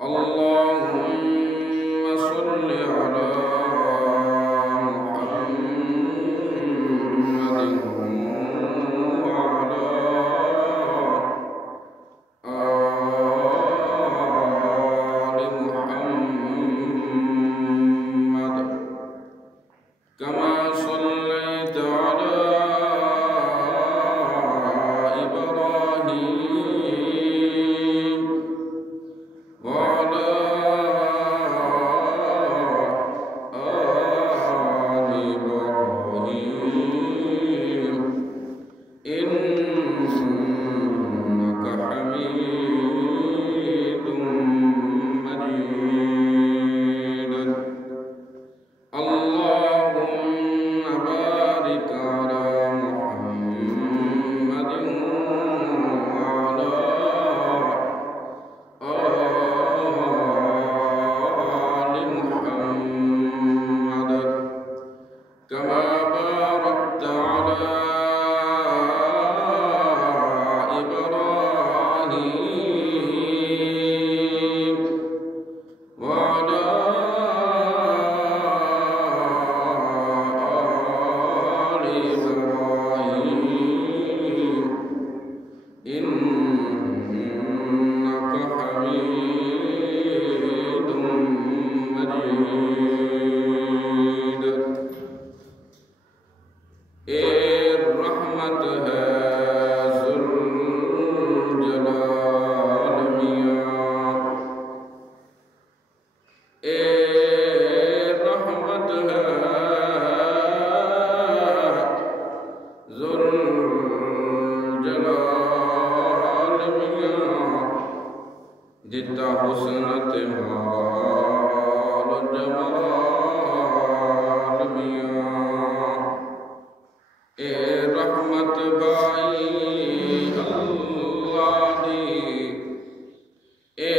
اللهم صل على محمد وعلى آل محمد كما صليت على إبراهيم وعلى آل إبراهيم إنك حميد مجيد. اللهم بارك على محمد وعلى آل محمد كما باركت على إبراهيم وعلى آل إبراهيم إنك حميد مجيد. اے رحمت ہے ذوالجلال میاں، اے رحمت ہے ذوالجلال میاں، جتا حسن تے مال جمال میاں، اے رحمت بائی اللہ دی، اے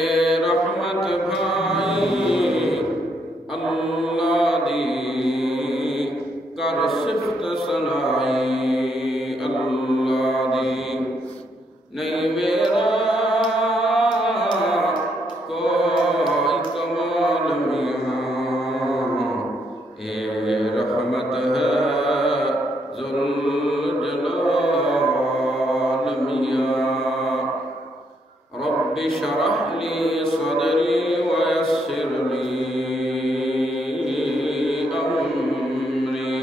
رحمت بھائی اللہ دی، کر صفت سنائی اللہ دی، نہیں میرا کوئی کمال میاں، اے رحمت ہے ذوالجلال میاں. رب اشرح لی صدری ویسر لی امری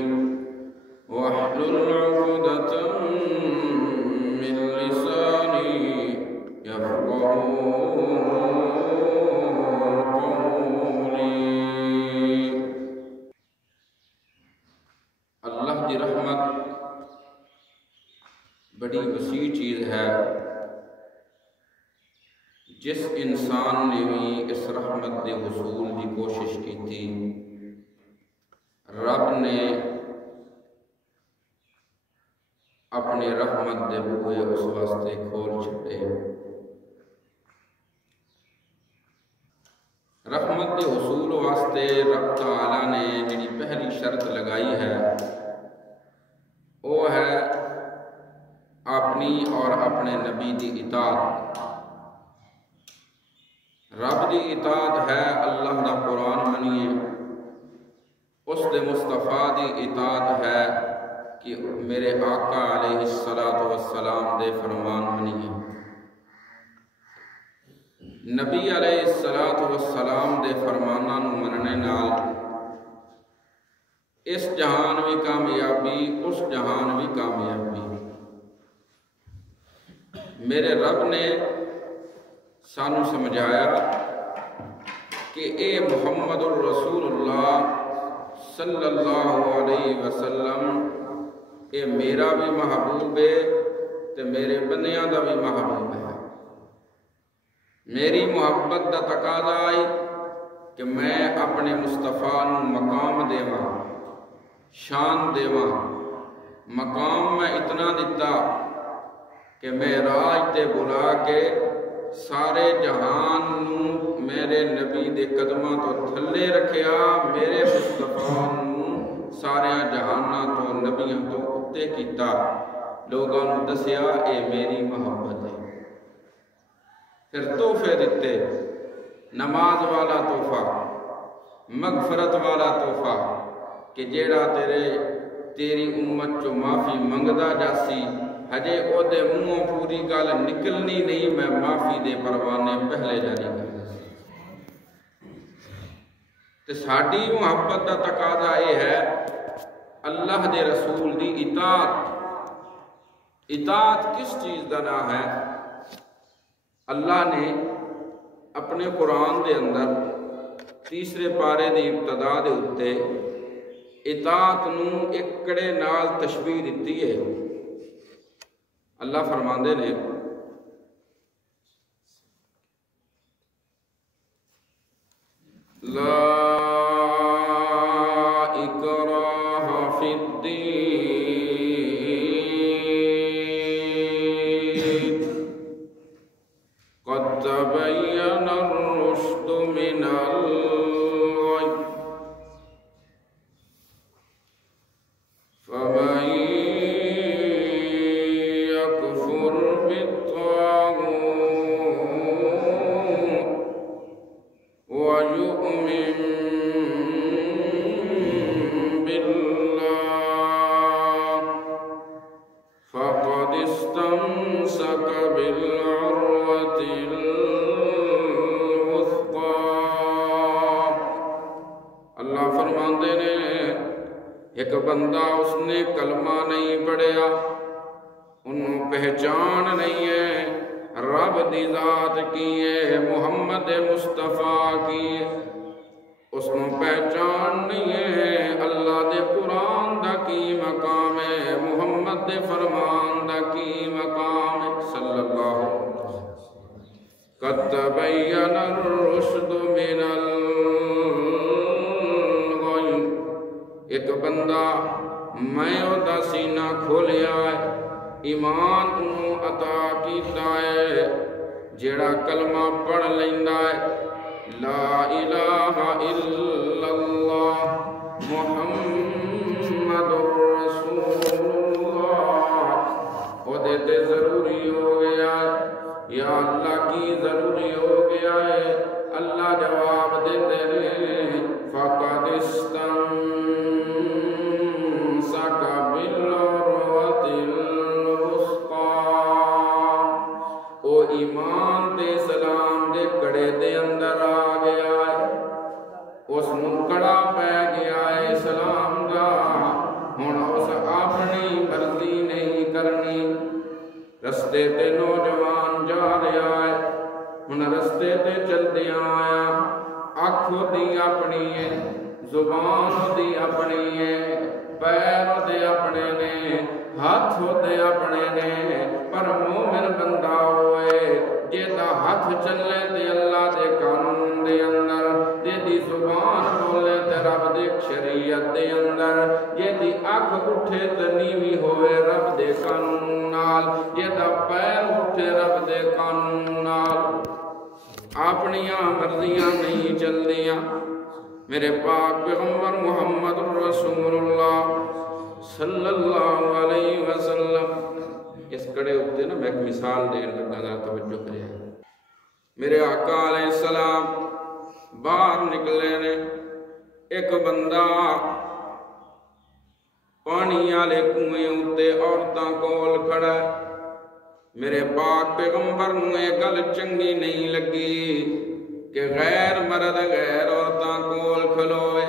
واحلل عقدۃ من لسانی یفقہوا قولی. اللہ کی رحمت بڑی وسیع چیز ہے. جس انسان نے بھی اس رحمت دے حصول کی کوشش کی تھی، رب نے اپنے رحمت دے بوئے اس واسطے کھول چھٹے. رحمت دے حصول واسطے رب تعالیٰ نے جڑی پہلی شرط لگائی ہے وہ ہے اپنی اور اپنے نبی دی اطاعت. رب دی اطاعت ہے اللہ دا قرآن منیے، اس دے مصطفیٰ دی اطاعت ہے کہ میرے آقا علیہ السلام دے فرمان منیے. نبی علیہ السلام دے فرماناں نو مننے نال اس جہان بھی کامیابی، اس جہان بھی کامیابی. میرے رب نے سانو سمجھایا کہ اے محمد الرسول اللہ صلی اللہ علیہ وسلم، اے میرا بھی محبوب ہے تے میرے بندیاں دا بھی محبوب ہے. میری محبت دا تقاضا آئی کہ میں اپنے مصطفیٰ نو مقام دیواں، شان دیواں. مقام میں اتنا دیتا کہ معراج تے بلا کے سارے جہان نو میرے نبی دے قدماں تو تھلے رکھیا، میرے مصطفیٰ نو سارے جہاناں تو نبیاں تو اتے کیتا. لوگوں نے دسیا اے میری محبت ہے. پھر تحفے دیتے نماز والا تحفہ، مغفرت والا تحفہ کہ جیڑا تیری امت چو معافی منگدا جاسی ہجے او دے منہوں پوری گل نکلنی نہیں، میں معافی دے پروانے پہلے جاری کر تے ساڈی محبت دا تقاضا یہ ہے اللہ دے رسول دی اطاعت۔ اطاعت کس چیز دا نام ہے؟ اللہ نے اپنے قرآن دے اندر تیسرے پارے دی ابتدا دے اتے اطاعت نو ایک کڑے نال تشبیہ دیتی ہے۔ اللہ فرماندے نے لا اکراہ فی الدین قد تبین الرشد من الغی فمن یکفر بالطاغوت ویؤمن باللہ فقد استمسک بالعروۃ الوثقی۔ اللہ فرماندے نے ایک بندہ اس نے کلمہ نہیں پڑھیا، انہوں پہچان نہیں ہے رب دی ذات کی ہے، محمد مصطفیٰ کی ہے، اس نے پہچان نہیں ہے اللہ دے قرآن دا کی مقام ہے، محمد دے فرمان دا کی مقام ہے صلی اللہ علیہ وسلم۔ قد تبین الرشد من الغی، ایک بندہ میں دا سینہ کھولیا ہے، ایمان انہوں عطا کیتا ہے جیڑا کلمہ پڑھ لیندہ ہے لا الہ الا اللہ محمد رسول اللہ، وہ دیتے ضروری ہو گیا ہے یا اللہ کی ضروری ہو گیا ہے، اللہ جواب دیتے ہیں فقد استمسک بالعروۃ الوثقی، او ایمان دے سلام دے کڑے دے اندر آ گیا ہے، اس نوں کڑا پہ گیا ہے سلام دا، ہن اس اپنی مرضی نہیں کرنی۔ رستے تے نوجوان جا رہا ہے، ہن رستے تے چلدیاں آیا، اکھ دی اپنی ہے، زبان دی اپنی ہے، پیر دے اپنے نے، ہاتھ دے اپنے نے، پر مومن بندہ ہوئے جیدہ ہاتھ چلے تے اللہ دے قانون دے اندر، جیدی زبان بولے تے رب دے شریعت دے اندر، جیدی اکھ اٹھے تے نیوی ہوئے رب دے قانون نال، جیدہ پیر اٹھے رب دے قانون نال، اپنیاں مرضیاں نہیں چل دیاں۔ میرے پاک پیغمبر محمد رسول اللہ صلی اللہ علیہ وسلم، اس کڑے ہوتے نا میں ایک مثال دین لگا، ذرا توجہ کرے۔ میرے آقا علیہ السلام باہر نکلے نے، ایک بندہ پانی والے کنویں اتے عورتاں کول کھڑا ہے، میرے پاک پیغمبر نوں یہ گل چنگی نہیں لگی کہ غیر مرد غیر عورتاں کول کھلوے،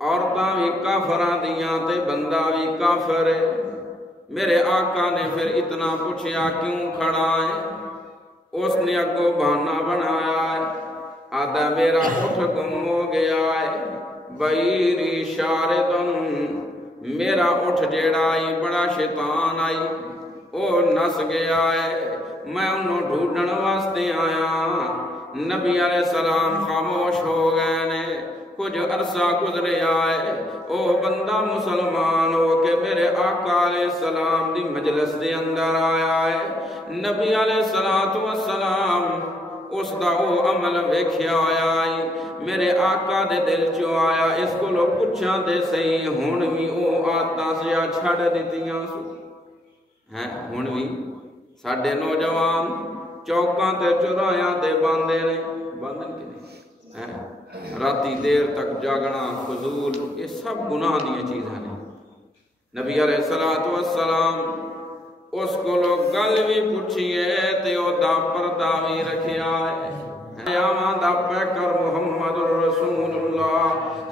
عورتاں بھی کافراں دیاں تے بندہ بھی کافر ہے۔ میرے آقا نے پھر اتنا پوچھیا کیوں کھڑا ہے؟ اس نے اگو بہانہ بنایا ہے، آدھا میرا اٹھ گم ہو گیا ہے، بائری شاردن، میرا اٹھ جیڑا آئی بڑا شیطان آئی، او نس گیا ہے، میں انہوں ڈھونڈن واسطے آیا۔ نبی علیہ السلام خاموش ہو گئے نے، کچھ عرصہ گزرے آئے، او بندہ مسلمان ہو کے میرے آقا علیہ السلام دی مجلس دے اندر آیا ہے۔ نبی علیہ السلام اس دا او عمل ویکھیا آیا، میرے آقا دے دل چو آیا، اس کو لو پچھا دے سہی ہون بھی او آتا سیا چھڑ دیتیاں سو ہیں، ہون بھی ساڑھے نوجوان چوکاں تے چرایاں تے باندے نے، بند کہ نہیں؟ راتی دیر تک جاگنا، فضول، یہ سب گناہ دیا چیزیں ہیں۔ نبی علیہ السلام اس کو لوگ گل بھی پوچھئے تے او دا پردہ بھی رکھیا ہے۔ دا پیکر محمد رسول اللہ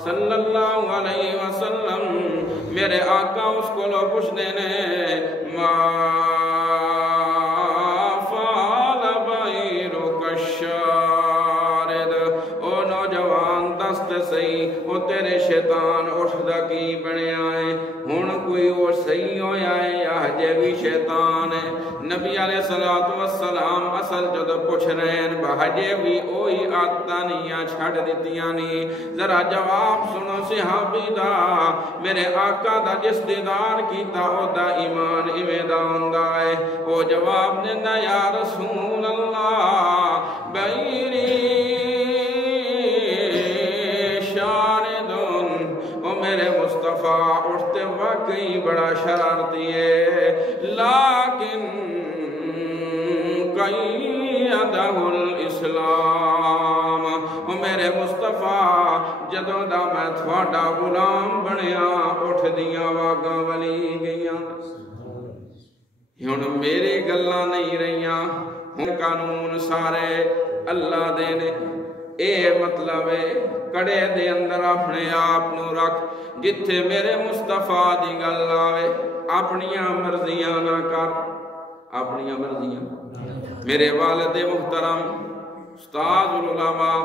صلی اللہ علیہ وسلم، میرے آقا اس کو لوگ پوچھنے نے ما فعل بعیرک الشارد، او نوجوان دست سہی او تیرے شیطان اٹھدا کی بنے آئے، ہن کوئی وہ صحیح ہویا ہے یا ہجے بھی شیطان ہے؟ نبی علیہ السلام اصل جدو پوچھ رہے ہیں بہجے بھی اوہی آدتا نہیں چھڑ دیتیاں نہیں۔ ذرا جواب سنو صحابی دا، میرے آقا دا جس دیدار کیتا او دا ایمان امیدہ ہوندہ ہے۔ او جواب دینا یا رسول اللہ بعیری شاردن، او میرے مصطفیٰ اٹھتے واقعی بڑا شرارتی ہے، لیکن قیدہ الاسلام، او میرے مصطفیٰ جدوں دا میں تھوڑا غلام بنیا اٹھ دیاں واگاں ولی گئیاں، ہن میرے گلاں نہیں رہیاں، ہن قانون سارے اللہ دے نے۔ اے مطلب ہے کڑے دے اندر اپنے آپ نو رکھ، جتھے میرے مصطفیٰ دی گل آوے اپنیاں مرضیاں نہ کر، اپنیاں مرضیاں۔ میرے والد محترم استاد العلماء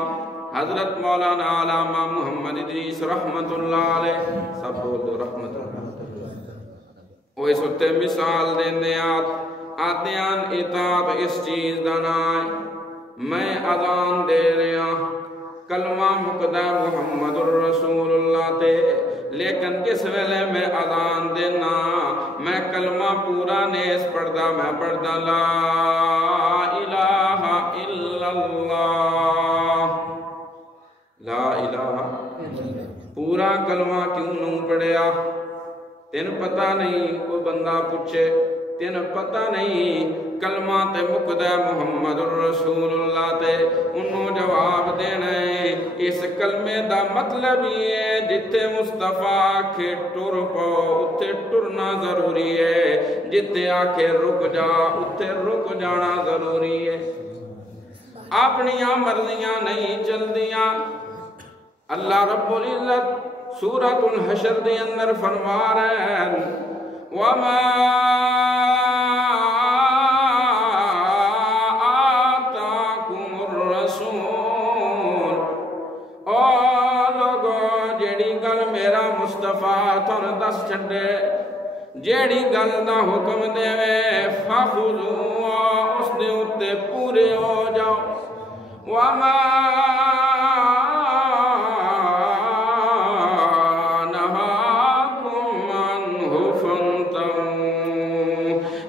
حضرت مولانا علامہ محمد ادریس رحمت اللہ علیہ، سب بول دو رحمت اللہ، وہ اس وقت مثال دینے آدیان اطاعت اس چیز دنائے، میں اذان دے رہا کلمہ مقدہ محمد الرسول اللہ تے، لیکن جس ویلے میں اذان دینا میں کلمہ پورا نیس پڑھدا، میں پڑھدا لا الہ الا اللہ، لا الہ، پورا کلمہ کیوں نوں پڑھیا؟ تین پتہ نہیں، کوئی بندہ پوچھے تین پتہ نہیں کلمہ تے مقدہ محمد الرسول اللہ تے انہوں جواب دینے اس کلمے دا مطلب یہ ہے جتے مصطفیٰ آکھے ٹر پو اتے ٹرنا ضروری ہے، جتے آکھے رک جا اتے رک جانا ضروری ہے۔ اپنیاں مرضیاں نہیں چل دیاں۔ اللہ رب العزت سورۃ الحشر دے اندر فرما رہے ہیں وَمَا آتَاكُمُ الرَّسُولُ، او لوگو جیڑی گل میرا مصطفیٰ تھن دس چھڑے، جیڑی گل دا حکم دے فَخُذُوا، اس دے اتے پورے ہو جاؤ، وَمَا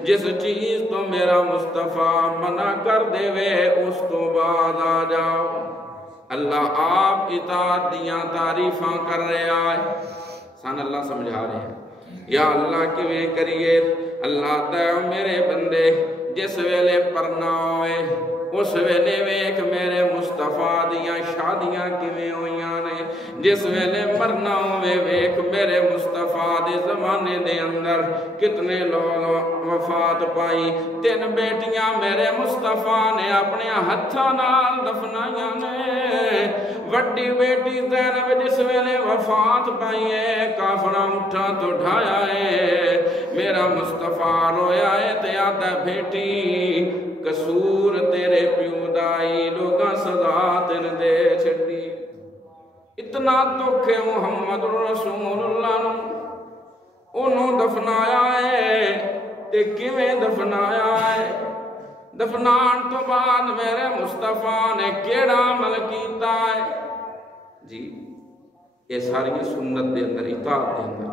جس چیز تو میرا مصطفیٰ منع کر دے وے اس تو بعد آ جاؤ۔ اللہ آپ اطاعت دیاں تعریفاں کر رہے آئے، سان اللہ سمجھا رہے ہیں یا اللہ کیویں کریے؟ اللہ دے میرے بندے جس ویلے پرنا ہوئے اس ویلے ویک میرے مصطفیٰ دیاں شادیاں کیویں ہویاں نے، جس ویلے مرنا ہوئے ویک میرے مصطفیٰ دے زمانے دے اندر کتنے لوگ وفات پائی، 3 بیٹیاں میرے مصطفیٰ نے اپنے ہتھاں نال دفنائیاں نے۔ وڈی بیٹی زینب جس ویلے وفات پائی ہے کافراں اٹھا تو ڈھایا ہے، میرا مصطفیٰ رویا ہے تے آدھا بیٹی قصور تیرے پیو دائی لوگاں سزا تین دے چھڑی۔ اتنا دکھ ہے محمد رسول اللہ نو، انہوں دفنایا ہے تے کیویں دفنایا ہے؟ دفنان تو بعد میرے مصطفیٰ نے کیڑا عمل کیتا ہے؟ جی یہ ساری سنت دے اندر اطاعت دے اندر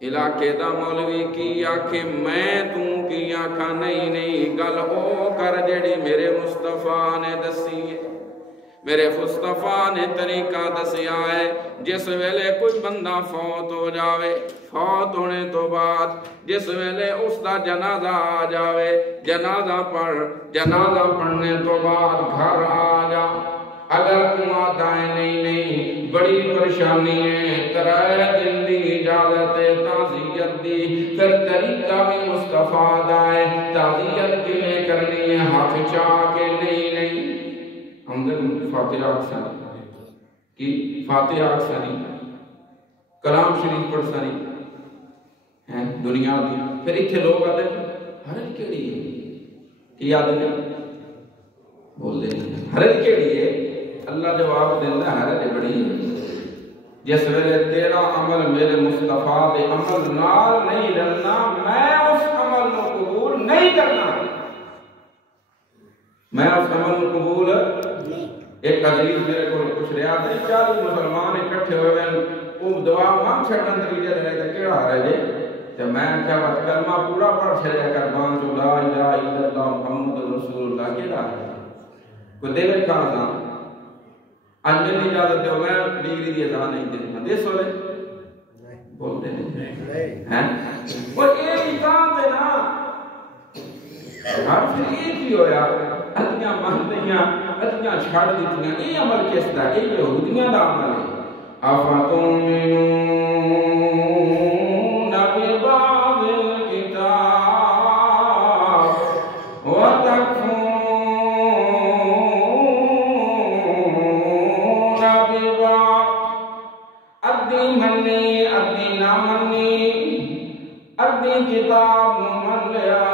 علاقے دا مولوی کی آکھے میں توں کی آکھا نہیں گل او کر جڑی میرے مصطفیٰ نے دسی ہے۔ میرے مصطفیٰ نے طریقہ دسیا ہے جس ویلے کوئی بندہ فوت ہو جاوے فوت ہونے تو بعد جس ویلے اس دا جنازہ آ جاوے جنازہ پڑھنے تو بعد گھر آ جا اگر تم آدھائیں نہیں بڑی پریشانی ہے 3 دن دی اجازت تعزیت دی پھر طریقہ بھی مصطفیٰ دا ہے تعزیت کے لئے کرنی ہے ہاتھ چاہ کے نہیں ہم فاتحہ اکثری کی فاتحہ اکثری کلام شریف پڑھ ساری ہیں دنیا دی پھر اتھے لوگ آتے حرج کیڑی ہے کی یاد ہے بول دے حرج کیڑی ہے اللہ جواب دیندہ حرج بڑی ہے جس ویلے تیرا عمل میرے مصطفیٰ دے عمل نال نہیں رلنا میں اس عمل کو قبول نہیں کرنا میں اس عمل کو قبول ایک عزیز میرے کو کچھ ریاض نہیں 40 مسلمان اکٹھے ہوئے وہ دعا مانگ چھڑن طریقے رہے تھے کیڑا رہے تو میں کیا بات کلمہ پورا پڑھ چھڑے کر بان جو لا الہ الا اللہ محمد رسول اللہ کیڑا ہے کوئی دیوے کھانا تھا آج میں اجازت دے میں ڈگری دی اذان نہیں دینا دے سو لے بولتے نہیں اور ایک اذان دے نا ہر پھر ایک ہی ہویا اتنیاں مہدیاں اتنیاں چھاڑ دیتیاں یہ عمل کس دا یہ یہودیاں دا عمل ہے اَفَتُؤْمِنُونَ بِبَعْضِ الْكِتَابِ وَتَكْفُرُونَ بِبَعْضٍ ادھی منی ادھی نہ منی ادھی کتاب من لیا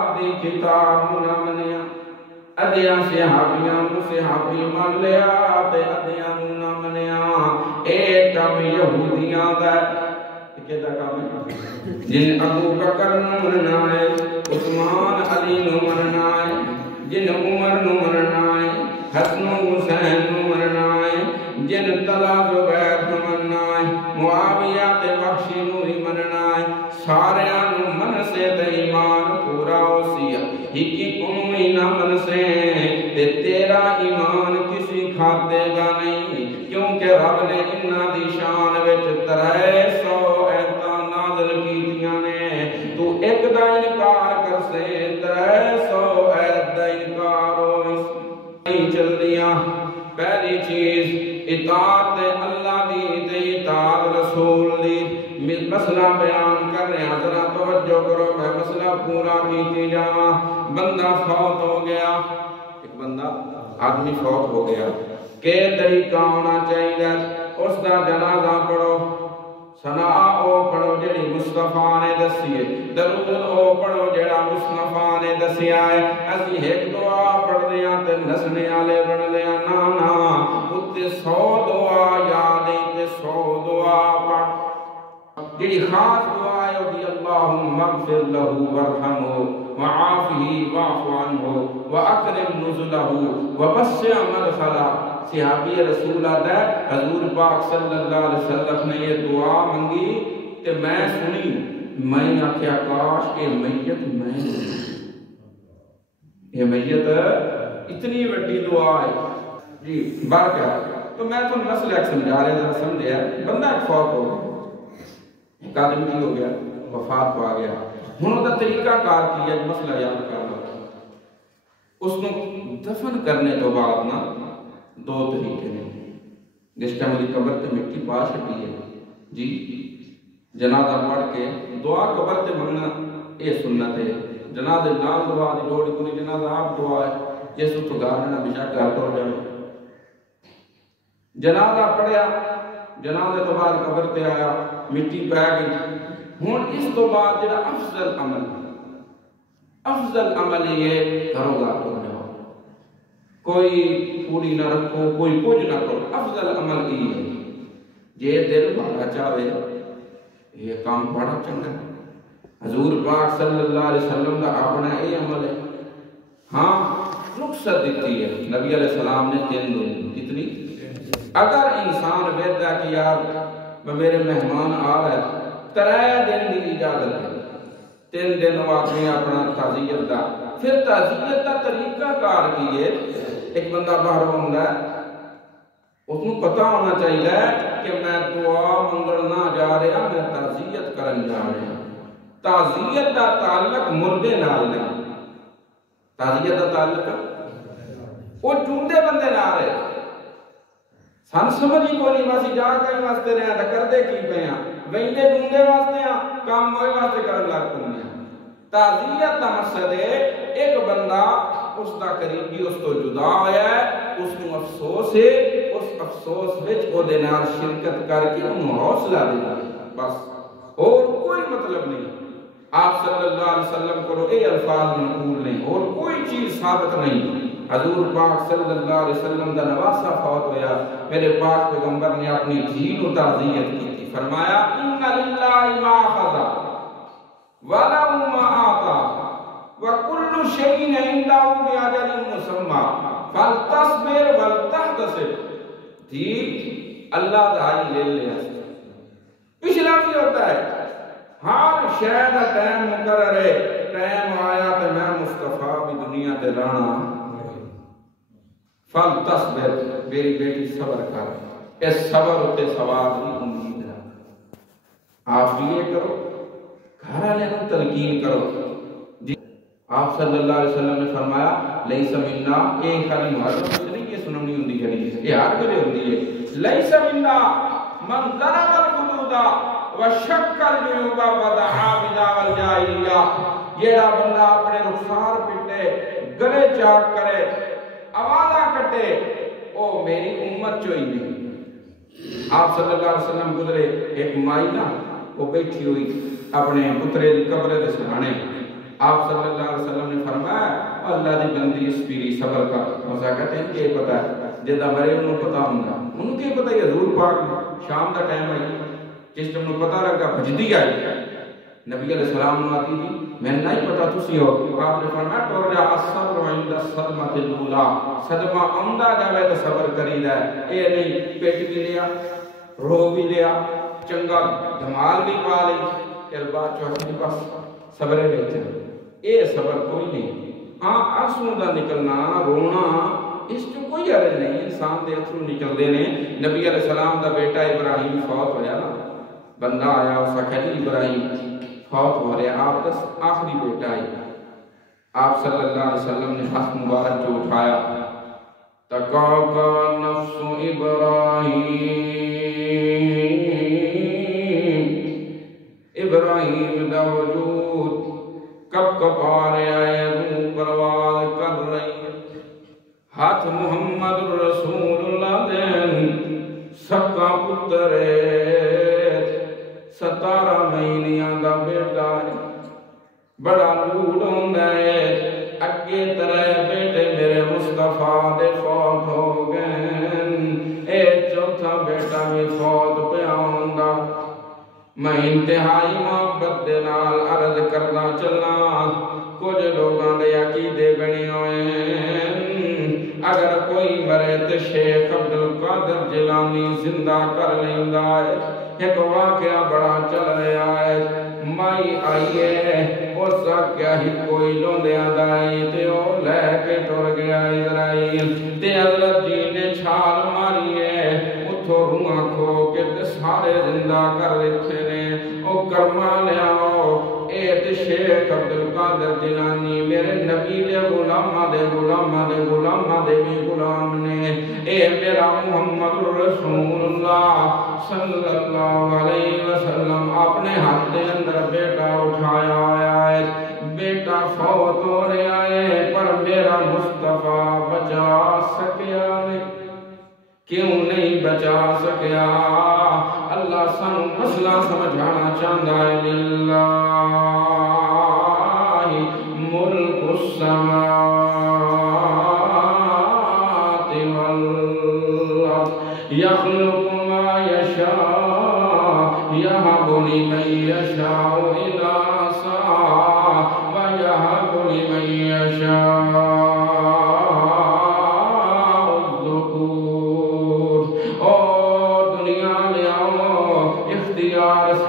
ادھی کتاب نہ منیا ادھیاں صحابی من لیا تے ادھیاں نہ منیا ایک کام یہودیاں دا کہتا کام ہے جن ابو بکر نو مننا ہے عثمان علی نو مننا ہے جن عمر نو مننا ہے حسن حسین نو مننا ہے جن طلحہ زبیر نو مننا ہے معاویہ تے بخشی نو ہی مننا ہے سارے نو من سے تے ایمان پورا ہوسی ہی کو ہی نہ من سے تے تیرا ایمان کسی کھاتے گا نہیں کیونکہ رب نے انہاں دی شان وچ 300 ایتاں نازل کیتیاں نے تو ایک دا انکار کر سے 300 ایت دا انکار ہوئی چل دیاں پہلی چیز اطاعت اللہ دی تے اطاعت رسول دی مسئلہ بیان کر رہے ہیں ذرا توجہ کرو میں مسئلہ پورا کیتی جاواں بندہ فوت ہو گیا ایک بندہ آدمی فوت ہو گیا کہ طریقہ ہونا چاہیے اس دا جنازہ پڑھو ثنا او پڑھو جڑی مصطفیٰ نے دسی ہے درود او پڑھو جڑا مصطفیٰ نے دسیا ہے اسی ایک دعا پڑھنے تے نسنے والے بن لیا نا اتے 100 دعا یاد تے 100 دعا پڑھ جڑی خاص دعا ہے وہ اللہم اغفر لہ وارحمہ وعافہ واعف عنہ واکرم نزلہ ووسع مدخلہ صحابی رسول اللہ حضور پاک صلی اللہ علیہ وسلم نے یہ دعا منگی کہ میں سنی میں آکھیا کاش کہ میت میں یہ میت اتنی بڑی دعا ہے جی بار کیا تو میں تو مسئلہ ایک سمجھا رہے ذرا سمجھے بندہ ایک فوت ہو گیا ایک آدمی کی ہو گیا وفات پا گیا ہوں دا طریقہ کار کیا مسئلہ یاد کرنا اس کو دفن کرنے تو بعد نا 2 طریقے ہیں جس ٹائم دی قبر تے مٹی پا چھٹی ہے جی جنازہ پڑھ کے دعا قبر تے منگنا یہ سنت ہے جنازے نال دعا دی لوڑ کوئی جنازہ آپ دعا ہے جس تو گارنا بچا گھر ٹر جائے جنازہ پڑھیا جنازے تو بعد قبر تے آیا مٹی پہ گئی ہوں اس تو بعد جڑا افضل عمل یہ گھروں گا کوئی پوری نہ رکھو کوئی کچھ نہ کرو افضل عمل یہ ہے یہ دل بڑا چاہے یہ کام بڑا چنگا حضور پاک صلی اللہ علیہ وسلم کا اپنا یہ عمل ہے ہاں رخصت دیتی ہے نبی علیہ السلام نے 3 دن کتنی اگر انسان ویدہ کہ یار میرے مہمان آ رہے 3 دن کی اجازت ہے 3 دن واقعی اپنا تعزیت دا پھر تعزیت دا طریقہ کار کیے ایک بندہ باہر ہوندہ ہے اس کو پتا ہونا چاہیے کہ میں دعا منگن نہ جا رہا، میں تعزیت کرن جا رہا۔ تعزیت دا تعلق مردے نال نہیں، تعزیت دا تعلق وہ جوندے بندے نال ہے۔ سن سمجھی کو نہیں واسطے جا کہیں واسطے رہے ہیں، کردے کی پہ ہیں، ویندے جوندے واسطے ہیں، کام ہوئے واسطے کرن لگ پہ ہیں۔ تعزیت دا مقصد ہے ایک بندہ اس دا قریبی اس تو جدا ہویا ہے، اس کو افسوس ہے، اس افسوس وچ او دے نال شرکت کر کے انہوں حوصلہ دینا، بس اور کوئی مطلب نہیں۔ آپ صلی اللہ علیہ وسلم کو اے الفاظ منقول نہیں اور کوئی چیز ثابت نہیں۔ حضور پاک صلی اللہ علیہ وسلم دا نواسہ فوت ہویا، میرے پاک پیغمبر نے اپنی دھی کو تعزیت کی تھی، فرمایا ان للہ ما اخذ وَلَهُ مَا آتَى وَكُلُّ شَيْءٍ عِندَهُ بِأَجَلٍ مُّسَمًّى فَلْتَصْبِرْ وَلْتَحْتَسِبْ۔ ٹھیک اللہ دہائی لے لے پچھلا بھی ہوتا ہے، ہر شاید ٹائم مقرر ہے، ٹائم آیا تو میں مصطفیٰ بھی دنیا تے رانا۔ فَلْتَصْبِرْ میری بیٹی صبر کر، اس صبر ہوتے ثواب کی امید ہے۔ آپ بھی یہ کرو، گھر والے کو تلقین کرو۔ آپ صلی اللہ علیہ وسلم نے فرمایا لیس منا، ایک خالی محرم سے نہیں یہ سننی ہوندی ہے، یہ ہر ویلے ہوندی ہے، لیس منا من ضرب الحدود وشق الجیوب ودعا بدعوى الجاہلیہ۔ یہ بندہ اپنے رخسار پٹے، گلے چاک کرے، آوازہ کٹے، او میری امت چوئی نہیں۔ آپ صلی اللہ علیہ وسلم گزرے، ایک مائی نا وہ بیٹھی ہوئی اپنے پترے دی قبرے دے سرانے، آپ صلی اللہ علیہ وسلم نے فرمایا اللہ دی بندی اس پیری صبر کا مسا کہتے ہیں کہ پتہ ہے جدہ مرے انہوں پتہ ہونگا، انہوں کی پتہ یہ حضور پاک شام دا ٹائم آئی، جس ٹائم انہوں پتہ لگا بجدی آئی، نبی علیہ السلام نے آتی تھی میں نہیں پتہ تسی ہو، آپ نے فرمایا ترجع الصبر عند الصدمۃ الاولی، صدمہ آمدہ جاوے تو صبر کری دا ہے، اے نہیں پیٹ بھی لیا رو بھی لیا چنگا دھمال بھی پا لی، پھر بات چوہنی بس صبرے بیٹھے، اے صبر کوئی نہیں۔ ہاں آنسوں دا نکلنا رونا اس کو کوئی عرض نہیں، انسان دے اتھرو نکل دینے۔ نبی علیہ السلام دا بیٹا ابراہیم فوت ہویا نا، بندہ آیا اسا کہا ابراہیم فوت ہو رہے، آپ دس آخری بیٹا ہے۔ آپ صلی اللہ علیہ وسلم نے ہاتھ مبارک جو اٹھایا، تقاقا نفس ابراہیم دا وجود کب کب آ رہے آئے، روح پرواز کر رہی، ہاتھ محمد رسول اللہ دین سکا پترے 17 مہینیاں دا بیٹا ہے، بڑا لوڈ ہوندہ ہے، اگے طرح بیٹے میرے مصطفیٰ دے فوت ہو گئے، اے چوتھا بیٹا بھی فوت پہ آندہ، میں انتہائی محبت دے نال عرض کرنا چلنا، کچھ لوگاں دے عقیدے بنی ہوئے اگر کوئی مرے تو شیخ عبدالقادر جیلانی زندہ کر لیندہ ہے۔ ایک واقعہ بڑا چل رہا ہے، مائی آئیے اس واقعہ ہی کوئی لوندے آدائی تے او لے کے ٹور گیا اسرائیل تے حضرت جی نے چھال ماری ہے، اتھو روحاں کھو کے تے سارے زندہ کر رکھے نے، او کرما لے آؤ اے تے شیخ عبدالقادر جیلانی میرے نبی دے غلامہ دے غلامہ دے غلامہ دے بھی غلام نے، اے میرا محمد رسول اللہ صلی اللہ علیہ وسلم اپنے ہاتھ دے اندر بیٹا اٹھایا آیا ہے، بیٹا فوت ہو رہا ہے پر میرا مصطفیٰ بچا سکیا نہیں، کیوں نہیں بچا سکیا؟ اللہ سن مسئلہ سمجھانا چاہتا ہے، للہ ملک السماوات والارض یخلق ما یشاء یہب لمن یشاء اناثا ویہب لمن یشاء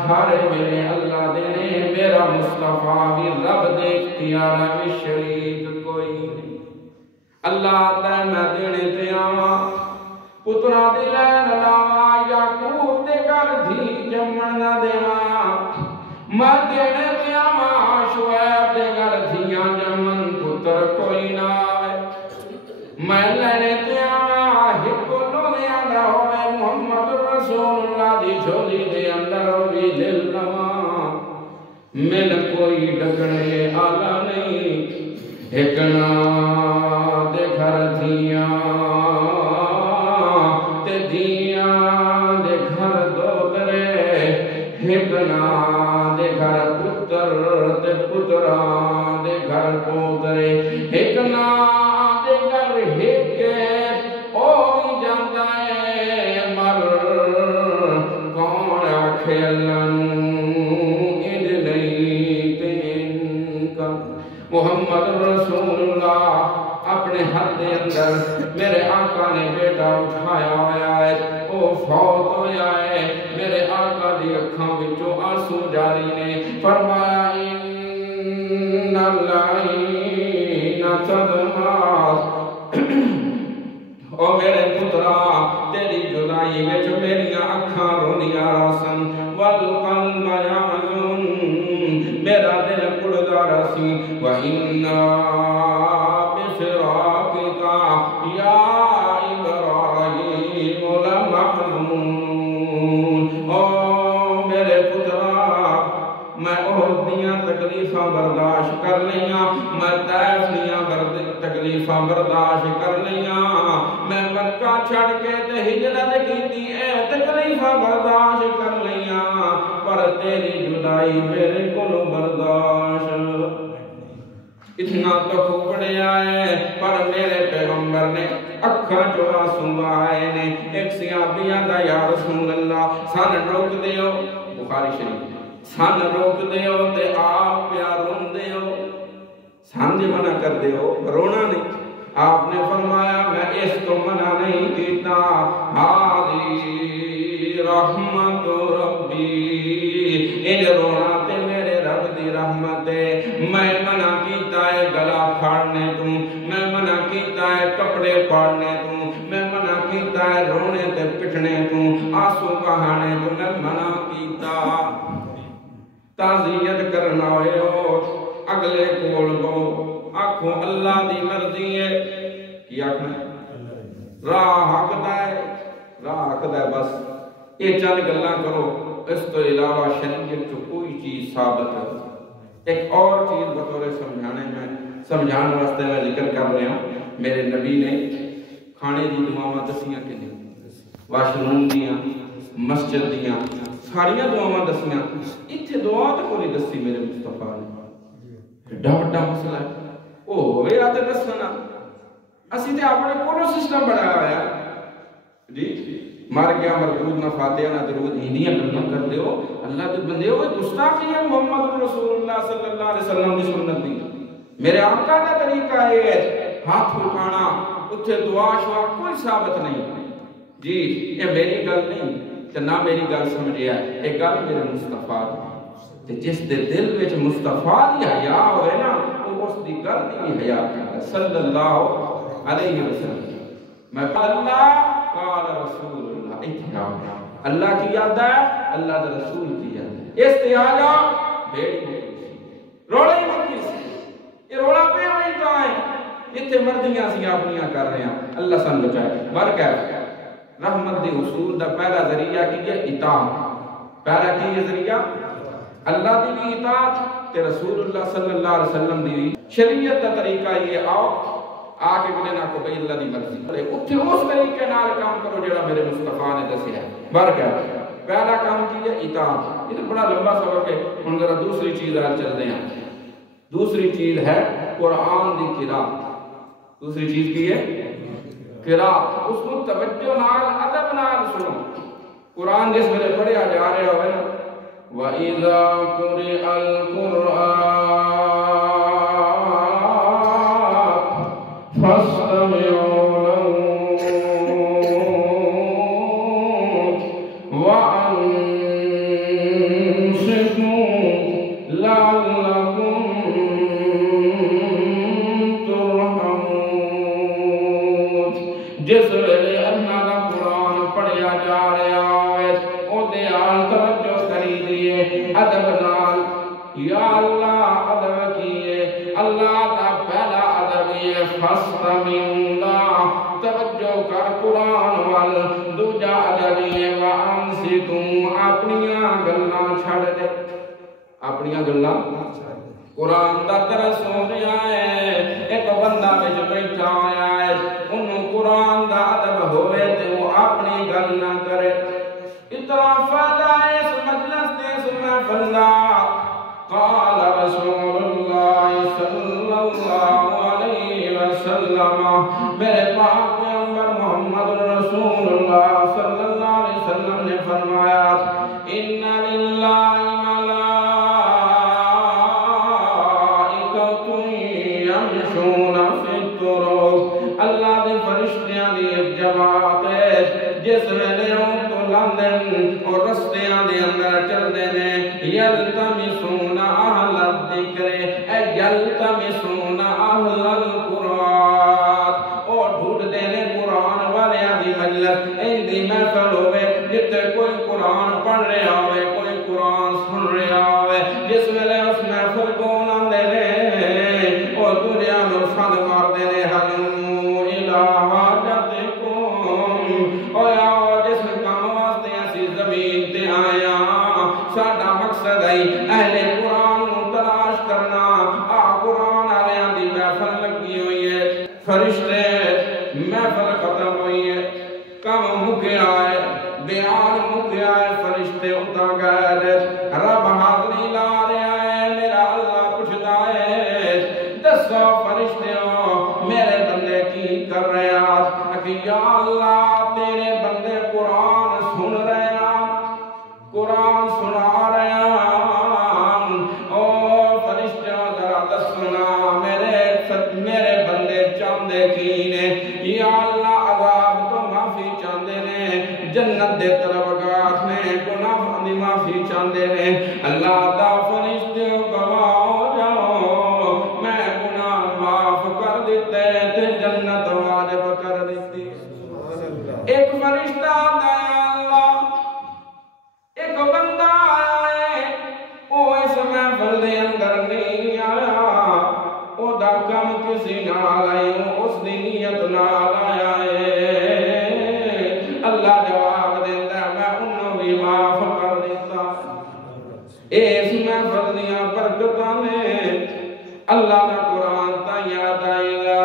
سارے میرے اللہ دینے، میرا مصطفیٰ بھی رب دے اختیار میں شریک کوئی نہیں۔ اللہ آتا ہے میں دینے تے آواں، پترا دی لین لاواں یعقوب دے گھر دھی جمن نہ دیواں میں دینے دیاواں شعیب دے گھر دھیاں جمن پتر کوئی نہ آوے میں لینے دیاواں ہکو لونیاں دا ہوئے محمد رسول اللہ دی جھولی دے اندر ہوئی لل لواں من کوئی ڈکنے آلا نہیں ہکنا دے گھر دھیاں تے دھیاں دے گھر دوترے ہکنا دے گھر پتر تے پتران دے گھر پوترے ہکنا دے گھر ہکے او بھی جاندا ہے مر کون آکھے اللہ محمد رسول اللہ اپنے ہاتھ دے اندر میرے آقا نے بیٹا اٹھایا ہویا ہے او فوت ہویا ہے میرے آقا دی اکھاں وچوں آنسو جاری نے فرمایا ان العین تدمعات او میرے پترا تیری جدائی وچ میریاں اکھاں رونیاں رسن والقلب یحزن میرا دل کڑدا رسی وَإِنَّا بِفِرَاقِكَ يَا إِبْرَاهِيمُ لَمَحْزُونٌ او میرے پترا میں احد دیاں تکلیفاں برداشت کر لیاں میں طائف دیاں تکلیفاں برداشت کر لیاں میں مکہ چھڑ کے تے ہجرت کیتی اے تکلیفاں برداشت کر لیاں پر تیری جدائی میرے کولو برداشت اتنا تو کھوپڑے آئے پر میرے پیغمبر نے اکھاں جو آنسو آئے نے ایک صحابیاں دا یا رسول اللہ سن روک دیو بخاری شریف سن روک دیو تے آپ پیار رون دیو سن جی منع کر دیو رونا نہیں آپ نے فرمایا میں اس کو منع نہیں کیتا حاضی رحمت ربی ان رونا تے میرے رب دی رحمت ہے میں منع کیتا ہے گلا پھاڑنے توں میں منع کیتا ہے کپڑے پھاڑنے توں میں منع کیتا ہے رونے تے پٹھنے توں آنسو بہانے توں میں منع کیتا تعزیت کرنا ہوئے ہو اگلے کول گو آنکھو اللہ دی مرضی ہے کیا آنکھنا راہ حق دائے بس یہ چند گلہ کرو اس تو علاوہ شریعت جو کوئی چیز ثابت ہے ایک اور چیز بطور سمجھانے واسطے میں ذکر کر رہے ہوں میرے نبی نے کھانے دی دعاواں دسیاں کے لئے واش روم دیاں مسجد دیاں ساریاں دعاواں دسیاں اتھے دعا تو کوئی دسی میرے مصطفیٰ نے ڈھا مسئلہ ہے او ہوئے آتے دسنا اسی تے اپنے کونو سسٹم بڑھایا ہے جی مار گیا مردود نہ فاتحہ نہ درود ہندیاں کلمہ کر دیو اللہ دے بندے ہوئے گستاخی ہے محمد رسول اللہ صلی اللہ علیہ وسلم کی سنت دی میرے آقا کا طریقہ ہے ہاتھ اٹھانا اتھے دعا شعا کوئی ثابت نہیں جی یہ میری گل نہیں کہ نہ میری گل سمجھیا ہے ایک گل میرے مصطفیٰ دی جس دے دل وچ مصطفیٰ دی حیا ہوئے نا وہ اس دی گل دی حیا کرتا صلی اللہ علیہ وسلم میں اللہ قال رسول اللہ اتحاب اللہ کی یاد ہے اللہ دا رسول کی یاد ہے استحاجہ بیڑی مکیسی روڑا ہی مکیسی یہ روڑا پہ ہوئی تو آئے اتھے مردیاں سی اپنیاں کر رہے ہیں اللہ سن بچائے برکہ رحمت دی حصول دا پہلا ذریعہ کی ہے اطاعت پہلا کی ہے ذریعہ اللہ دی بھی اطاعت تے رسول اللہ صلی اللہ علیہ وسلم دی شریعت دا طریقہ یہ آؤ آکے ملے نہ کو بھئی اللہ دی مرضی اتھے اس طریقے نال کام کرو جڑا میرے مصطفیٰ نے دسیا ہے برکہ پہلا کام کی ہے اطاعت یہ تو بڑا لمبا سبق ہے ہن ذرا دوسری چیز آج چلتے ہیں دوسری چیز ہے قرآن دی قرات دوسری چیز کی ہے قرات اس کو توجہ نال ادب نال سنو قرآن جس میں پڑھیا جا رہا ہوئے نا وَإِذَا قُرِئَ الْقُرْآنُ فَاسْتَمِعُوا لَهُ وَأَنصِتُوا لَعَلَّكُمْ تُرْحَمُونَ جس ویلے اللہ دا دے آل توجہ کری دیئے ادب نال یا اللہ ادب کیے اللہ دا پہلا ادب یہ فاستمعوا توجہ کر قرآن وال دوجا ادب یہ وانصتوا اپنیاں گلاں چھڑ دے اپنیاں گلاں قرآن دا درس ہو رہا ہے ایک بندہ وچ بیٹھا ہویا ہے انہوں قرآن دا ادب ہوئے تے وہ اپنی گل نہ کرے اتنا فائدہ ہے اس مجلس دے اس محفل دا قال رسول اللہ صلی اللہ علیہ وسلم میرے پاک پیغمبر محمد رسول اللہ صلی اللہ علیہ وسلم نے فرمایا ان للہ اللہ دے فرشتیاں دی ایک جماعت ہے جس ویلے تو لاندن اور رستیاں دے اندر چل دے نے یلتمسون اہل الذکر اے یلتمسون اہل القرآن اور ڈھونڈ دے نے قرآن والیاں دی مجلس ان دی محفل ہوئے جتے کوئی قرآن پڑھ رہا ہوئے کوئی قرآن سن رہا ہوئے جس ویلے اس محفل کو لاندے نے اور دنیا نو سن مار دے نے حلمو الہ حاجتکم او یا جس کام واسطے اسی زمین تے آیا ساڈا مقصد ہے اہل قرآن نو تلاش کرنا آ قرآن والیاں دی محفل لگی ہوئی ہے فرشتے محفل ختم ہوئی ہے کام مکیا ہے بیان مکیا ہے فرشتے اٹھا گئے رب حاضری لا رہا ہے میرا اللہ پوچھتا ہے دسو فرشتوں میرے بندے کی کر رہے ہیں کہ یا اللہ تیرے بندے قرآن سن رہے ہیں قرآن سنا رہے ہیں او فرشتوں ذرا دسنا میرے بندے چاندے کی نے یا اللہ عذاب تو معافی چاندے نے جنت دے طلبگار نے گناہ دی معافی چاندے نے اللہ دا فرشتوں گواہ ہو جاؤ میں گناہ معاف کر دیتے تے جنت واجب کر دیتی ایک فرشتہ آتا ہے اللہ ایک بندہ آیا ہے وہ اس محفل دے اندر نہیں آیا او دا کم کسی نال آئی اس دی نیت نال آیا ہے اللہ جواب دیتا ہے میں انہوں بھی معاف کر دیتا اس محفل دیاں برکتاں نے اللہ دا قرآن تا یاد آئے گا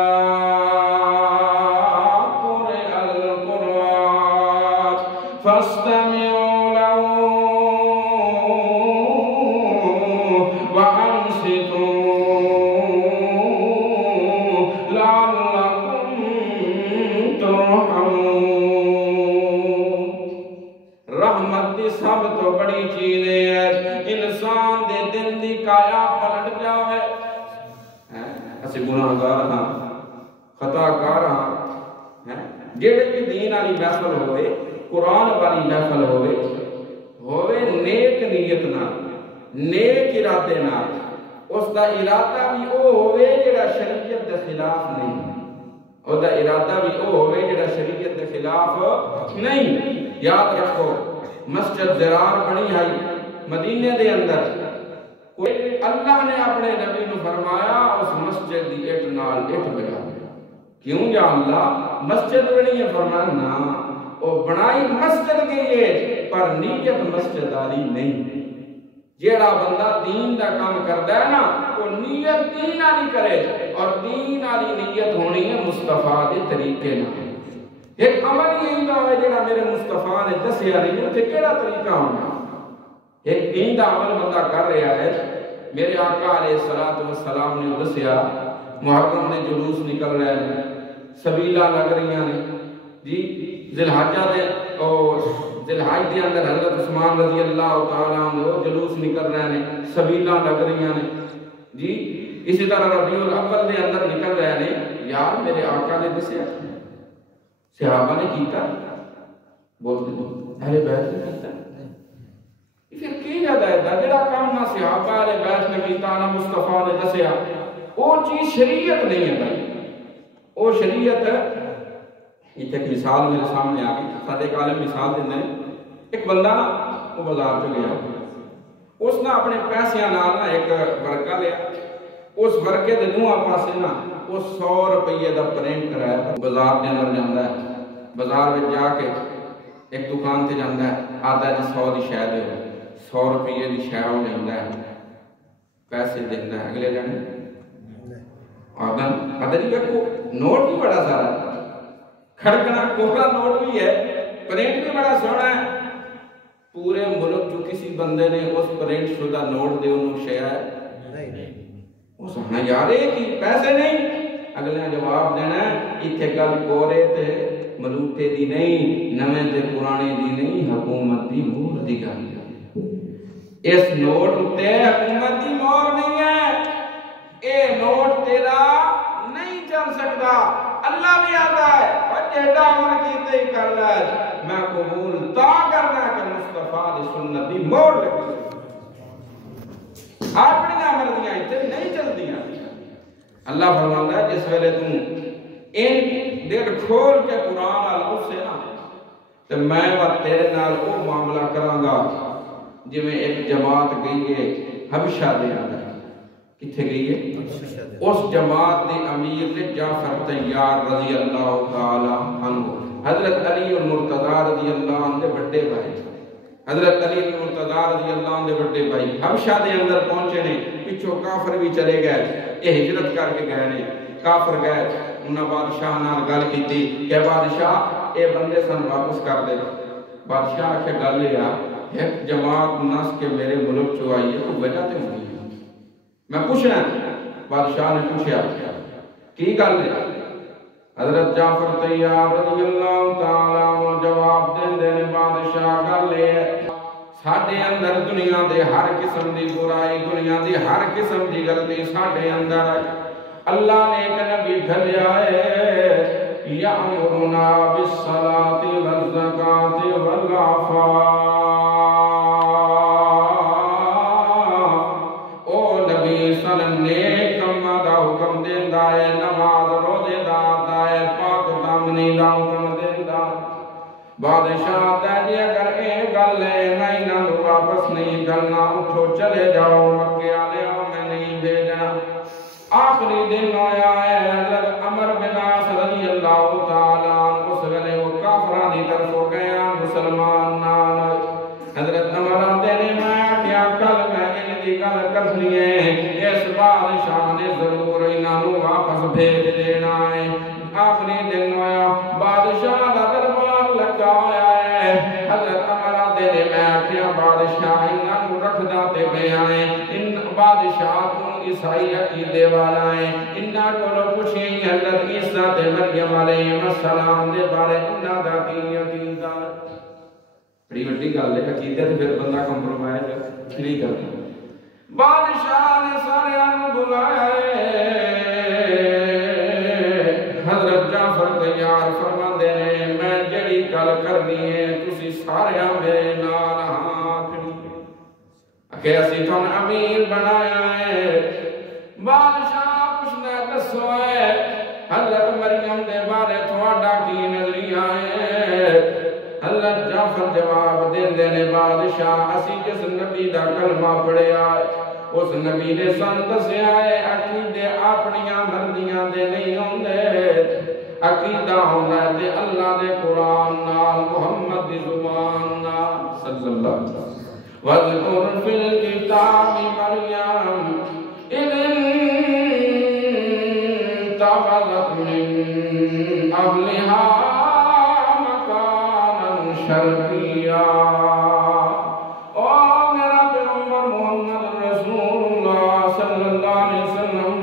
قرئ القرآن فاستمعوا له وانصتوا لعلكم ترحمون رحمت دی سب تو بڑی چیز ہے انسان دے دل دی کایا پلٹ جاوے اسی گناہگار ہاں خطا کار ہاں جیڑے بھی دین والی محفل ہوئے قرآن والی محفل ہوئے نیک نیت نال نیک ارادے نال اس دا ارادہ بھی او ہوئے جڑا شریعت دے خلاف نہیں او دا ارادہ بھی او ہوئے جڑا شریعت دے خلاف نہیں یاد رکھو مسجد زرار بنی آئی مدینے دے اندر اللہ نے اپنے نبی نے فرمایا اس مسجد دی اٹ نال اٹ لگا کیوں یا اللہ مسجد بنی ہے فرمایا نا وہ بنائی مسجد کے لیے پر نیت مسجد والی نہیں جیڑا بندہ دین دا کام کردا ہے نا وہ نیت دین والی کرے اور دین والی نیت ہونی ہے مصطفیٰ دے طریقے نال ایک عمل یہ ہوندا ہے جڑا میرے مصطفیٰ نے دسیا نہیں تے کیڑا طریقہ ہونا ایک دین دا عمل بندہ کر رہا ہے میرے آقا علیہ السلام نے دسیا محرم نے جلوس نکل رہے ہیں سبیلہ لگ رہی ہیں جی ذوالحجہ دے اور ذوالحجہ دے اندر حضرت عثمان رضی اللہ تعالیٰ عنہ جلوس نکل رہے ہیں سبیلہ لگ رہی ہیں جی اسی طرح ربیع الاول دے اندر نکل رہے ہیں یار میرے آقا نے دسیا صحابہ نے کیتا بولتے اہل بیت نے کیتا پھر کی جاتا ہے جڑا کام نہ صحابہ علیہ بیت نے کیتا نہ مصطفیٰ نے دسیا وہ چیز شریعت نہیں ہے بھائی وہ شریعت یہ ایک مثال میرے سامنے آ گئی سادے ایک عالم مثال دینا ہے ایک بندہ وہ بازار چ گیا، اس نے اپنے پیسے نال ایک ورقہ لیا، اس ورقے کے دونوں پاسے نا وہ 100 روپیے کا پرنٹ کرایا، بازار کے اندر جانا ہے، بازار میں جا کے ایک دکان سے جانا ہے، آتا ہے جی 100 کی شے دے، 100 روپیے کی شے وہ لینا ہے، پیسے دینا ہے، اگلے جانے آدم پتہ نہیں دیکھو نوٹ بھی بڑا سارا کھڑکنا کوہرا نوٹ بھی ہے، پرنٹ بھی بڑا سونا ہے، پورے ملک جو کسی بندے نے اس پرنٹ شدہ نوٹ دے انہوں شیعہ ہے وہ سہنا یارے کی پیسے نہیں، اگلے جواب دینا ہے اتھے کل کورے تے ملوٹے دی نہیں، نویں تے پرانے دی نہیں، حکومت دی مور دی گل، اس نوٹ تے حکومت دی مور نہیں ہے، اے نوٹ تیرا نہیں چل سکتا، اللہ بھی آتا ہے اور جیڑا عمل کیتے ہی کر لائے میں قبول تا کرنا کہ مصطفیٰ دی سنت دی مور لگی، اپنی مرضیاں اتنے نہیں چلدیاں۔ اللہ فرماتا ہے جس ویلے تم ان دل کھول کے قرآن اللہ سے نا تو میں وہ تیرے نال وہ معاملہ کراں گا جی میں ایک جماعت گئی ہے حبشہ دے اندر، کتھے گئی ہے؟ اس جماعت دے امیر نے جعفر طیار رضی اللہ تعالی عنہ، حضرت علی المرتضی رضی اللہ عنہ دے بڑے بھائی، حضرت علی المرتضی رضی اللہ عنہ دے بڑے بھائی حبشہ دے اندر پہنچے نے، پچھو کافر بھی چلے گئے، یہ ہجرت کر کے گئے نے، کافر گئے، انہاں بادشاہ نال گل کیتی کہ بادشاہ اے بندے سن واپس کر دے، بادشاہ کے گل لیا ایک جماعت نس کے میرے ملک چو آئی ہے کوئی وجہ تے ہوئی ہے، میں پوچھنا بادشاہ نے پوچھا کی گل ہے؟ حضرت جعفر طیار رضی اللہ تعالیٰ عنہ جواب دے بادشاہ گل ہے ساڈے اندر دنیا دے ہر قسم دی برائی، دنیا دی ہر قسم دی غلطی ساڈے اندر ہے، اللہ نے ایک نبی بھیجا ہے یامرنا بالصلاۃ والزکاۃ والعفاف، او نبی صلی اللہ علیہ وسلم کما دا حکم دیندا ہے، نماز روزے دا آتا ہے، پاک دامنی دا حکم دیندا، بادشاہ دے اگر اے گل ہے میں انہاں نوں واپس نہیں کرنا، اٹھو چلے جاؤ مکے والے میں نہیں بھیجنا۔ آخری دن آیا ہے، حضرت عمر بن عاص رضی اللہ تعالیٰ عنہ اس ویلے وہ کافراں دی طرف ہو گیا مسلمان نال، حضرت عمر آتے نے میں کیا کل میں ان دی گل کرنی ہے، اس بادشاہ نے ضرور انہاں نوں واپس بھیج دینا ہے۔ آخری دن آیا بادشاہ دا دربار لگا ہوا ہے، حضرت عمر آتے نے میں کیا بادشاہ انہاں نوں رکھ داتے پہ آئے، ان بادشاہ تو عیسائی عقیدے والا ہے، انہاں کو پوچھیں حضرت عیسیٰ تے مریم علیہ السلام دے بارے انہاں دا کی عقیدہ، بڑی وڈی گل ہے عقیدے تے پھر بندہ کمپرومائز نہیں کرتا۔ بادشاہ نے سارے بلایا حضرت جعفر طیار فرماندے نے میں جڑی گل کرنی ہے تسی سارے میرے نال ہاتھ کہ اسی تھن امیر بنایا ہے۔ بادشاہ پوچھنا دسو ہے حضرت مریم دے بارے تھوڑا کی نظریہ ہے؟ حضرت جعفر جواب دیندے نے بادشاہ اسی جس نبی دا کلمہ پڑھیا اس نبی نے سن دسیا ہے عقیدے اپنیاں مرضیاں دے نہیں ہوندے، عقیدہ ہوندا ہے تے اللہ دے قرآن نال محمد دی زبان نال صلی اللہ علیہ وسلم۔ وَاذْكُرْ فِي الْكِتَابِ مَرْيَمَ إِذِ انتَبَذَتْ مِنْ أَهْلِهَا مَكَانًا شَرْقِيًّا۔ او میرا پیغمبر محمد رسول اللہ صلی اللہ علیہ وسلم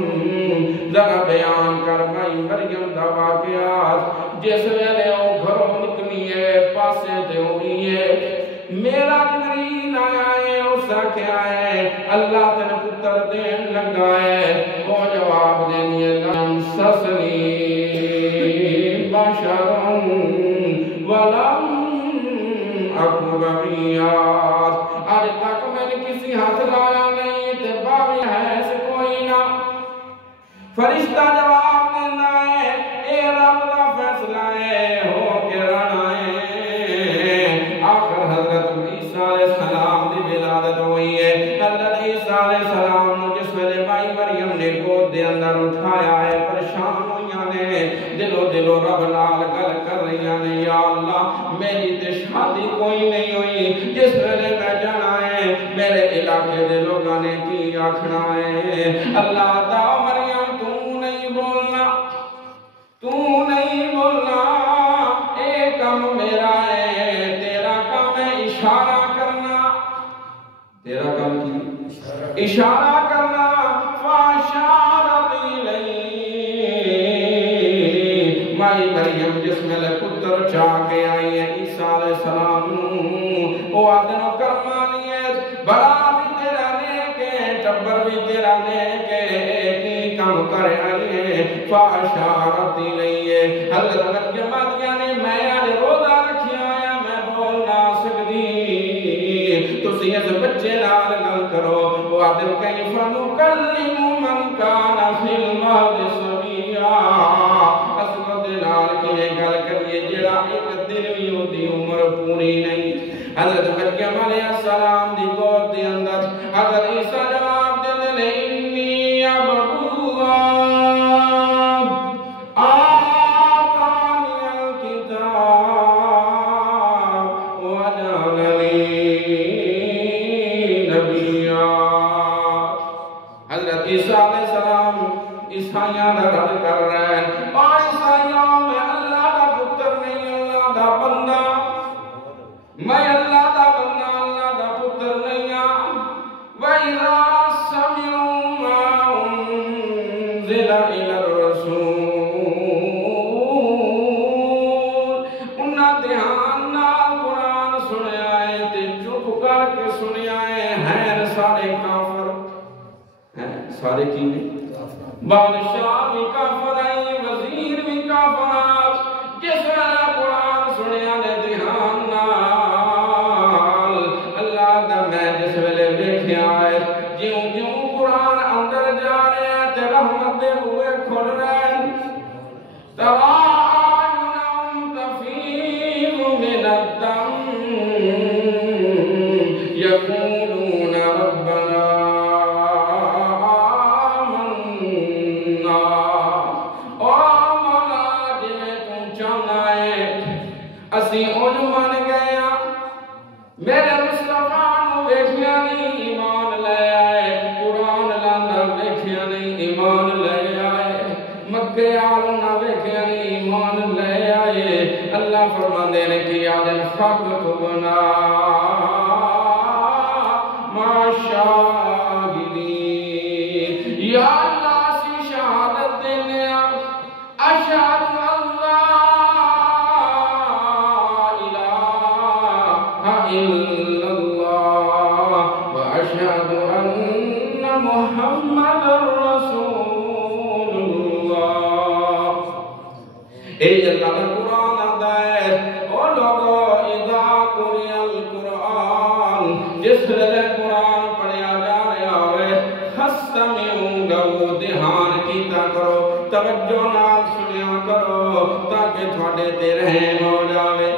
ذرا بیان کر بھائی مریم دا واقعات جس ویلے او گھروں نکلی ہے پاسے تے ہوئی ہے، میرا جبریل آیا ہے اس آکھیا ہے اللہ تن پتر دین لگا ہے، وہ جواب دینی ہے لم سسنی بشرن ولم اکو بغیات، آج تک میں نے کسی ہاتھ لایا نہیں تے باوی ہے سے کوئی نہ۔ فرشتہ جواب دینا ہے اے رب دا فیصلہ ہے ہو کے رہنا ہے۔ آخر حضرت عیسیٰ علیہ السلام یا اللہ میری تے شادی کوئی نہیں ہوئی، جس ویلے میں جانا ہے میرے علاقے دے لوگاں نے کی آکھنا ہے، اللہ دا مریم تو نہیں بولنا، تو نہیں بولنا، اے کم میرا ہے، تیرا کام ہے اشارہ کرنا، تیرا کام کی اشارہ کرنا، فاشارت الیہ، مائی مریم جس میں لے پتر چاہ کے آئی ہے عیسیٰ علیہ السلام وہ آدھنوں کرمانیت بڑا بھی تیرا نیکے ٹبر بھی تیرا نیکے ایک کم کر آئی ہے، فاشارت الیہ، حضرت مریم آدھیا نے میں آج روزہ رکھیا آیا میں بول نہ سکتی، تسی اس بچے نال گل کرو، وہ آدھن کیف نکلم من کان فی المہد صبیا، حضرت نال کی گل کریے جڑا ایک دن بھی ہوتی عمر پوری نہیں، حضرت مریم علیہ السلام دی گود دے اندر حضرت عیسیٰ جواب دے دے انی عبداللہ آتانی الکتاب وجعلنی نبیا، حضرت عیسیٰ علیہ السلام عیسائیاں دا رد کر رہے ہیں، اور عیسائیوں میں اللہ دا پتر نہیں اللہ دا بندہ، میں اللہ دا بندہ اللہ دا پتر نہیں ہاں، وَإِذَا سَمِعُوا مَا أُنزِلَ إِلَى الرَّسُولِ، انہاں دھیان نال قرآن سنیا ہے تے چپ کر کے سنیا ہے سارے کافر، سارے کی نہیں، بادشاہ بھی کافر آئی وزیر بھی کافر آئی، جس ویلے قرآن سنیا نے دھیان نال اللہ دا میں جس ویلے ویکھیا ہے جیوں جیوں قرآن اندر جا رہے ہیں تے رحمت دے ہوئے کھل رہے ہیں، تَوَاعُنَهُمْ تَفِيضُ مِنَ الدَّمِّ يَقُولُونَ رَبَّنَا آمَنَّا، او مولا جویں تو چاہنا ہے اسی اُن من گئے ہاں، میرے مصطفیٰ نو ویکھیا نہیں ایمان لے آئے، قرآن لاندہ ویکھیا نہیں ایمان لے آئے، مکے آل نہ ویکھیا نہیں ایمان لے آئے، اللہ فرماندے نے کہ آدم فَاكْتُبْنَا مَعَ الشَّاهِدِينَ، یا اللہ سی شہادت دینے اشہد اللہ الہ الا اللہ واشہد ان محمد رسول اللہ، اے اللہ کا قرآن آتا ہے، او لوگو اذا قرئ القرآن، جس لئے قرآن پڑھیا جا رہا ہوئے، فاستمعوا لہو، دھیان کیتا کرو، توجہ نال سنیا کرو تاکہ تھوڑے تے رحم ہو جاوے۔